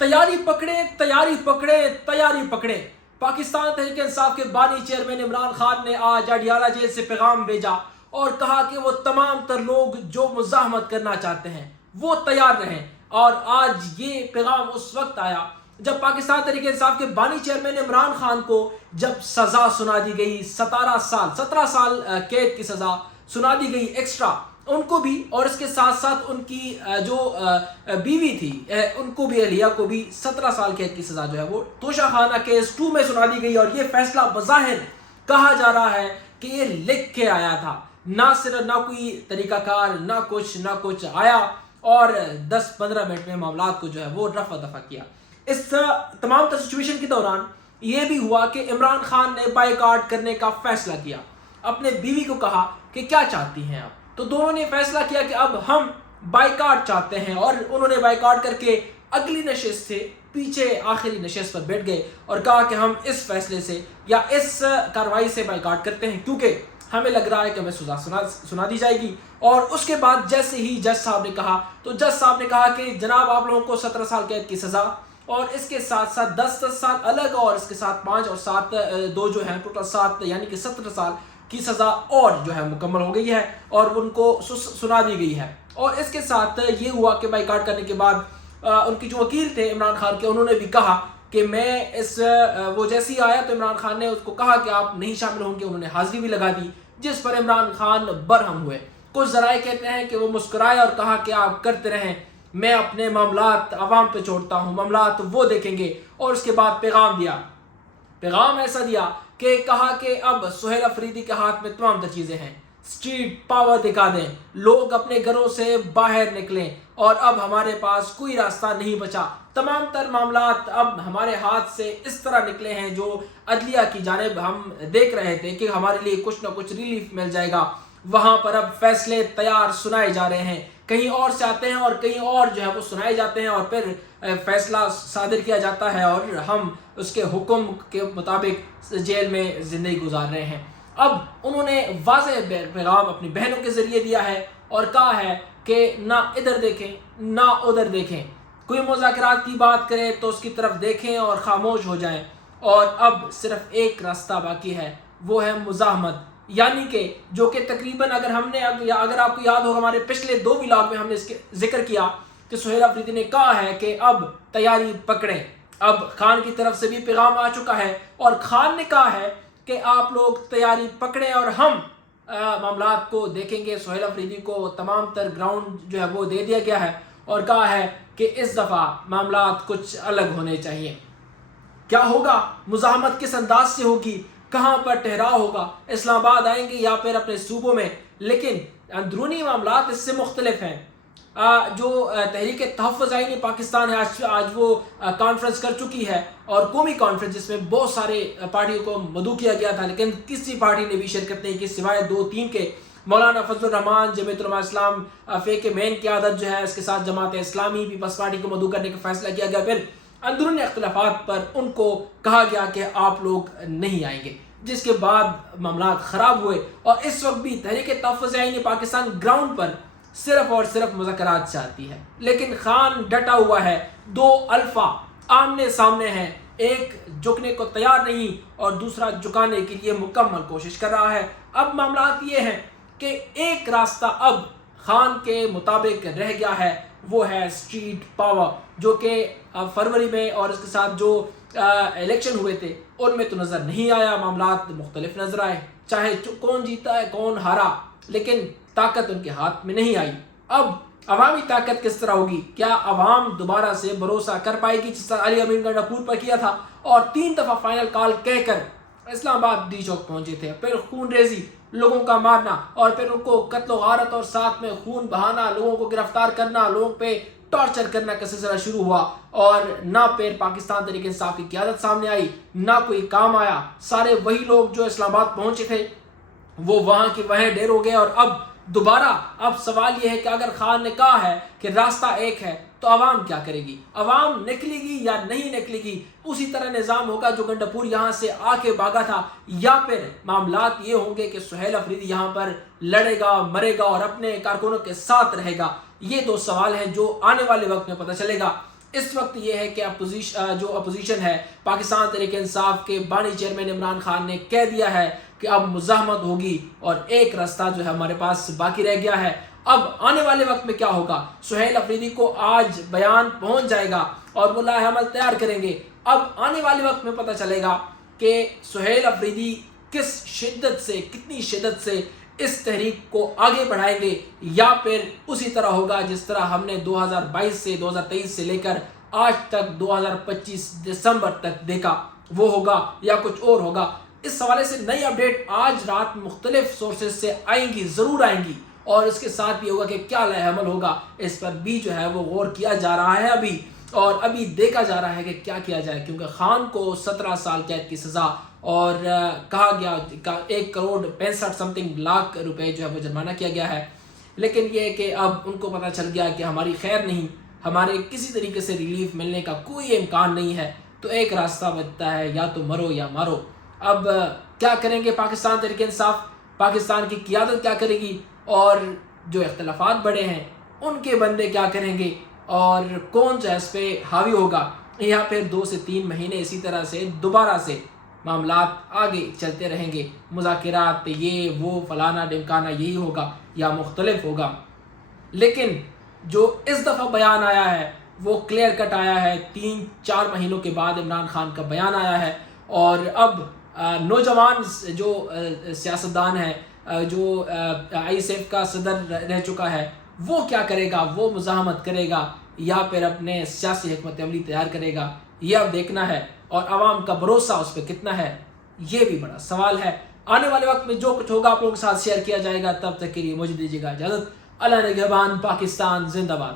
تیاری پکڑے تیاری پکڑے تیاری پکڑے۔ پاکستان تحریک انصاف کے بانی چیئرمین عمران خان نے آج اڈیالہ جیل سے پیغام بھیجا اور کہا کہ وہ تمام تر لوگ جو مزاحمت کرنا چاہتے ہیں وہ تیار رہیں۔ اور آج یہ پیغام اس وقت آیا جب پاکستان تحریک انصاف کے بانی چیئرمین عمران خان کو جب سزا سنا دی گئی 17 سال قید کی سزا سنا دی گئی ایکسٹرا ان کو بھی، اور اس کے ساتھ ساتھ ان کی جو بیوی تھی ان کو بھی، اہلیہ کو بھی 17 سال قید کی سزا جو ہے وہ توشہ خانہ کیس 2 میں سنا دی گئی۔ اور یہ فیصلہ بظاہر کہا جا رہا ہے کہ یہ لکھ کے آیا تھا، نہ کوئی طریقہ کار، نہ کچھ آیا اور 10-15 منٹ میں معاملات کو جو ہے وہ رفع دفع کیا۔ اس تمام تر سچویشن کے دوران یہ بھی ہوا کہ عمران خان نے بائیکاٹ کرنے کا فیصلہ کیا، اپنے بیوی کو کہا کہ کیا چاہتی ہیں آپ، تو دونوں نے فیصلہ کیا کہ اب ہم بائیکاٹ چاہتے ہیں، اور انہوں نے بائیکاٹ کر کے اگلی نشست سے پیچھے آخری نشست پر بیٹھ گئے اور کہا کہ ہم اس فیصلے سے یا اس کارروائی سے بائیکاٹ کرتے ہیں کیونکہ ہمیں لگ رہا ہے کہ ہمیں سزا سنا دی جائے گی۔ اور اس کے بعد جیسے ہی جج صاحب نے کہا تو جج صاحب نے کہا کہ جناب آپ لوگوں کو 17 سال قید کی سزا اور اس کے ساتھ ساتھ 10 سال الگ اور اس کے ساتھ 5 اور 7 2 جو ہیں ٹوٹل 7 یعنی کہ 17 سال کی سزا اور جو ہے مکمل ہو گئی ہے اور ان کو سنا دی گئی ہے۔ اور اس کے ساتھ یہ ہوا کہ بائیکاٹ کرنے کے بعد ان کی جو وکیل تھے عمران خان کے، انہوں نے بھی کہا کہ میں وہ جیسے ہی آیا تو عمران خان نے اس کو کہا کہ آپ نہیں شامل ہوں گے، انہوں نے حاضری بھی لگا دی، جس پر عمران خان برہم ہوئے۔ کچھ ذرائع کہتے ہیں کہ وہ مسکرائے اور کہا کہ آپ کرتے رہیں، میں اپنے معاملات عوام پہ چھوڑتا ہوں، معاملات وہ دیکھیں گے۔ اور اس کے بعد پیغام ایسا دیا کہ کہا کہ اب سہیل افریدی کے ہاتھ میں تمام تر چیزیں ہیں، اسٹریٹ پاور دکھا دیں، لوگ اپنے گھروں سے باہر نکلیں اور اب ہمارے پاس کوئی راستہ نہیں بچا، تمام تر معاملات اب ہمارے ہاتھ سے اس طرح نکلے ہیں جو عدلیہ کی جانب ہم دیکھ رہے تھے کہ ہمارے لیے کچھ نہ کچھ ریلیف مل جائے گا، وہاں پر اب فیصلے تیار سنائے جا رہے ہیں، کہیں اور سے آتے ہیں اور کہیں اور جو ہے وہ سنائے جاتے ہیں اور پھر فیصلہ صادر کیا جاتا ہے اور ہم اس کے حکم کے مطابق جیل میں زندگی گزار رہے ہیں۔ اب انہوں نے واضح پیغام اپنی بہنوں کے ذریعے دیا ہے اور کہا ہے کہ نہ ادھر دیکھیں نہ ادھر دیکھیں، کوئی مذاکرات کی بات کرے تو اس کی طرف دیکھیں اور خاموش ہو جائیں، اور اب صرف ایک راستہ باقی ہے، وہ ہے مزاحمت، یعنی کہ جو کہ تقریباً اگر آپ کو یاد ہو ہمارے پچھلے 2 ولاگ میں ہم نے اس کے ذکر کیا کہ سہیل افریدی نے کہا ہے کہ اب تیاری پکڑیں۔ اب خان کی طرف سے بھی پیغام آ چکا ہے اور خان نے کہا ہے کہ آپ لوگ تیاری پکڑیں اور ہم معاملات کو دیکھیں گے۔ سہیل افریدی کو تمام تر گراؤنڈ جو ہے وہ دے دیا گیا ہے اور کہا ہے کہ اس دفعہ معاملات کچھ الگ ہونے چاہیے۔ کیا ہوگا، مزاحمت کس انداز سے ہوگی، کہاں پر ٹھہراؤ ہوگا، اسلام آباد آئیں گے یا پھر اپنے صوبوں میں، لیکن اندرونی معاملات اس سے مختلف ہیں۔ جو تحریک تحفظ آئین پاکستان ہے آج وہ کانفرنس کر چکی ہے، اور قومی کانفرنس جس میں بہت سارے پارٹیوں کو مدعو کیا گیا تھا لیکن کسی پارٹی نے بھی شرکت نہیں کی سوائے 2-3 کے۔ مولانا فضل الرحمان جمعیت علماء اسلام کے مین قیادت جو ہے، اس کے ساتھ جماعت اسلامی پیپلز پارٹی کو مدعو کرنے کا فیصلہ کیا گیا، پھر اندرونی اختلافات پر ان کو کہا گیا کہ آپ لوگ نہیں آئیں گے، جس کے بعد معاملات خراب ہوئے۔ اور اس وقت بھی تحریک تحفظ آئین پاکستان گراؤنڈ پر صرف اور صرف مذاکرات چاہتی ہے، لیکن خان ڈٹا ہوا ہے، 2 الفا آمنے سامنے ہیں، ایک جھکنے کو تیار نہیں اور دوسرا جھکانے کے لیے مکمل کوشش کر رہا ہے۔ اب معاملات یہ ہیں کہ ایک راستہ اب خان کے مطابق رہ گیا ہے، وہ ہے اسٹریٹ پاور، جو کہ فروری میں اور اس کے ساتھ جو الیکشن ہوئے تھے ان میں تو نظر نہیں آیا، معاملات مختلف نظر آئے، چاہے کون جیتا ہے کون ہارا، لیکن طاقت ان کے ہاتھ میں نہیں آئی۔ اب عوامی طاقت کس طرح ہوگی، کیا عوام دوبارہ سے بھروسہ کر پائے گی، جس طرح علی امین گنڈاپور پر کیا تھا اور 3 دفعہ فائنل کال کہہ کر اسلام آباد ڈی چوک پہنچے تھے، پھر خون ریزی، لوگوں کا مارنا اور پھر ان کو قتل و غارت اور ساتھ میں خون بہانا، لوگوں کو گرفتار کرنا، لوگوں پہ ٹارچر کرنا کا سلسلہ شروع ہوا، اور نہ پھر پاکستان تحریک انصاف کی قیادت سامنے آئی، نہ کوئی کام آیا، سارے وہی لوگ جو اسلام آباد پہنچے تھے وہ وہاں کے وہیں ڈیر ہو گئے۔ اور اب دوبارہ سوال یہ ہے کہ اگر خان نے کہا ہے کہ راستہ ایک ہے تو عوام کیا کرے گی، عوام نکلے گی یا نہیں نکلے گی، اسی طرح نظام ہوگا جو گنڈاپور یہاں سے آ کے بھاگا تھا، یا پھر معاملات یہ ہوں گے کہ سہیل افریدی یہاں پر لڑے گا، مرے گا اور اپنے کارکنوں کے ساتھ رہے گا۔ یہ 2 سوال ہیں جو آنے والے وقت میں پتہ چلے گا۔ اس وقت یہ ہے کہ جو اپوزیشن ہے پاکستان تحریک انصاف کے بانی چیئرمین عمران خان نے کہہ دیا ہے کہ اب مزاحمت ہوگی اور ایک راستہ جو ہے ہمارے پاس باقی رہ گیا ہے۔ اب آنے والے وقت میں کیا ہوگا؟ سہیل افریدی کو آج بیان پہنچ جائے گا اور وہ لائحہ عمل تیار کریں گے۔ اب آنے والے وقت میں پتہ چلے گا کہ سہیل افریدی کتنی شدت سے اس تحریک کو آگے بڑھائیں گے، یا پھر اسی طرح ہوگا جس طرح ہم نے 2022 سے 2023 سے لے کر آج تک 2025 دسمبر تک دیکھا، وہ ہوگا یا کچھ اور ہوگا۔ اس حوالے سے نئی اپڈیٹ آج رات مختلف سورسز سے آئیں گی، ضرور آئیں گی، اور اس کے ساتھ بھی ہوگا کہ کیا لائحہ عمل ہوگا، اس پر بھی جو ہے وہ غور کیا جا رہا ہے ابھی، اور ابھی دیکھا جا رہا ہے کہ کیا کیا جائے، کیونکہ خان کو 17 سال قید کی سزا اور کہا گیا 1 کروڑ 65 سمتنگ لاکھ روپے جو ہے وہ جرمانہ کیا گیا ہے۔ لیکن یہ کہ اب ان کو پتہ چل گیا کہ ہماری خیر نہیں، ہمارے کسی طریقے سے ریلیف ملنے کا کوئی امکان نہیں ہے، تو ایک راستہ بچتا ہے، یا تو مرو یا مارو۔ اب کیا کریں گے پاکستان تحریک انصاف، پاکستان کی قیادت کیا کرے گی، اور جو اختلافات بڑے ہیں ان کے بندے کیا کریں گے، اور کون جو ہے اس پہ حاوی ہوگا؟ یہاں پھر 2 سے 3 مہینے اسی طرح سے دوبارہ سے معاملات آگے چلتے رہیں گے، مذاکرات، یہ وہ فلانا ڈمکانا، یہی ہوگا یا مختلف ہوگا۔ لیکن جو اس دفعہ بیان آیا ہے وہ کلیئر کٹ آیا ہے، 3-4 مہینوں کے بعد عمران خان کا بیان آیا ہے، اور اب نوجوان جو سیاستدان ہے، جو آئی سیف کا صدر رہ چکا ہے، وہ کیا کرے گا؟ وہ مزاحمت کرے گا یا پھر اپنے سیاسی حکمت عملی تیار کرے گا؟ یہ اب دیکھنا ہے، اور عوام کا بھروسہ اس پہ کتنا ہے، یہ بھی بڑا سوال ہے۔ آنے والے وقت میں جو کچھ ہوگا آپ لوگوں کے ساتھ شیئر کیا جائے گا۔ تب تک کے لیے مجھے دیجیے گا اجازت۔ اللہ نگہبان، پاکستان زندہ باد۔